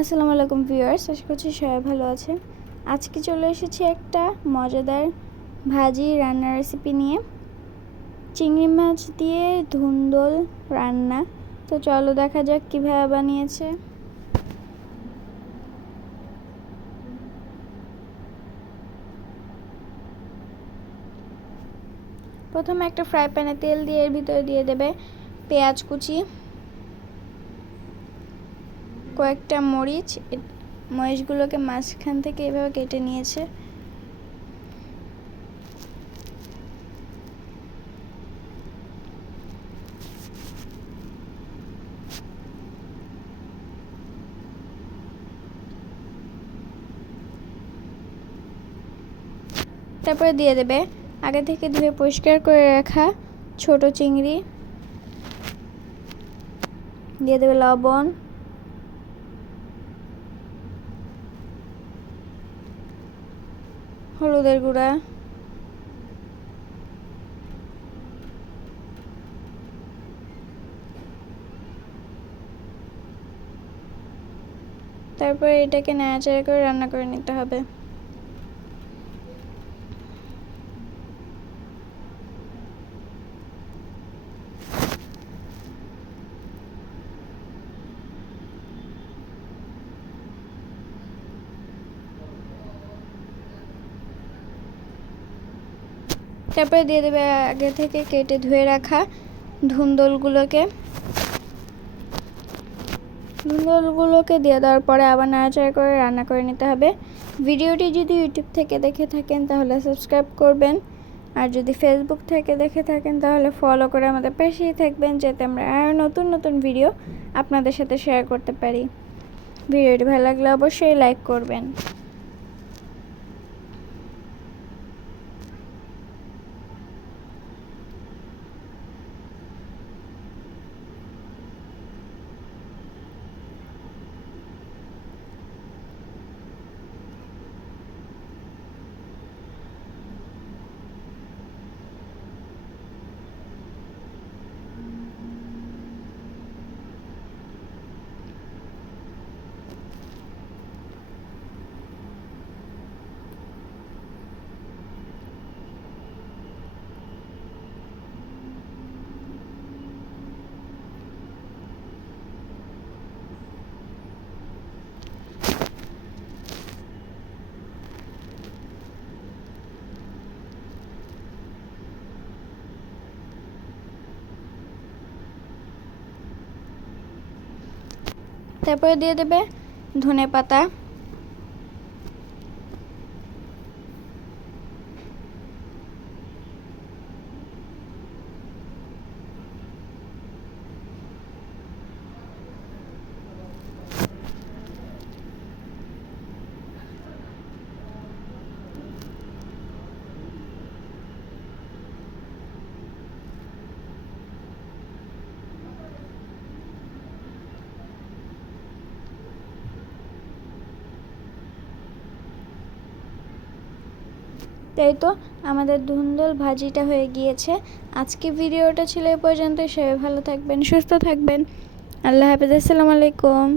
আসসালামু আলাইকুম ভিউয়ার্স, আশা করছি সবাই ভালো আছে আজকে চলে এসেছি একটা মজাদার ভাজি রান্নার রেসিপি নিয়ে। চিংড়ি মাছ দিয়ে ধুন্দল রান্না। তো চলো দেখা যাক কীভাবে বানিয়েছে। প্রথমে একটা ফ্রাই প্যানে তেল দিয়ে এর ভিতরে দিয়ে দেবে পেঁয়াজ কুচি। কয়েকটা মরিচ মরিচগুলোকে মাঝখান থেকে এভাবে কেটে নিয়েছে। তারপরে দিয়ে দেবে আগে থেকে ধুয়ে পরিষ্কার করে রাখা ছোট চিংড়ি। দিয়ে দেবে লবণ। হলুদের গুঁড়া। তারপরে এটাকে নাড়াচাড়া করে রান্না করে নিতে হবে। তারপরে দিয়ে দেবে, আগে থেকে কেটে ধুয়ে রাখা ধুন্দলগুলোকে। ধুন্দলগুলোকে দিয়ে দেওয়ার পরে আবার নাড়াচাড়া করে রান্না করে নিতে হবে। ভিডিওটি যদি ইউটিউব থেকে দেখে থাকেন, তাহলে সাবস্ক্রাইব করবেন। আর যদি ফেসবুক থেকে দেখে থাকেন, তাহলে ফলো করে আমাদের পাশেই থাকবেন, যাতে আমরা আরও নতুন নতুন ভিডিও আপনাদের সাথে শেয়ার করতে পারি। ভিডিওটি ভালো লাগলে অবশ্যই লাইক করবেন। তারপরে দিয়ে দেবে ধনে পাতা তাই তো? আমাদের ধুন্দল ভাজিটা হয়ে গিয়েছে। আজকে ভিডিওটা ছিল এ পর্যন্ত সবাই ভালো থাকবেন, সুস্থ থাকবেন। আল্লাহ হাফিজ, আসসালামু আলাইকুম।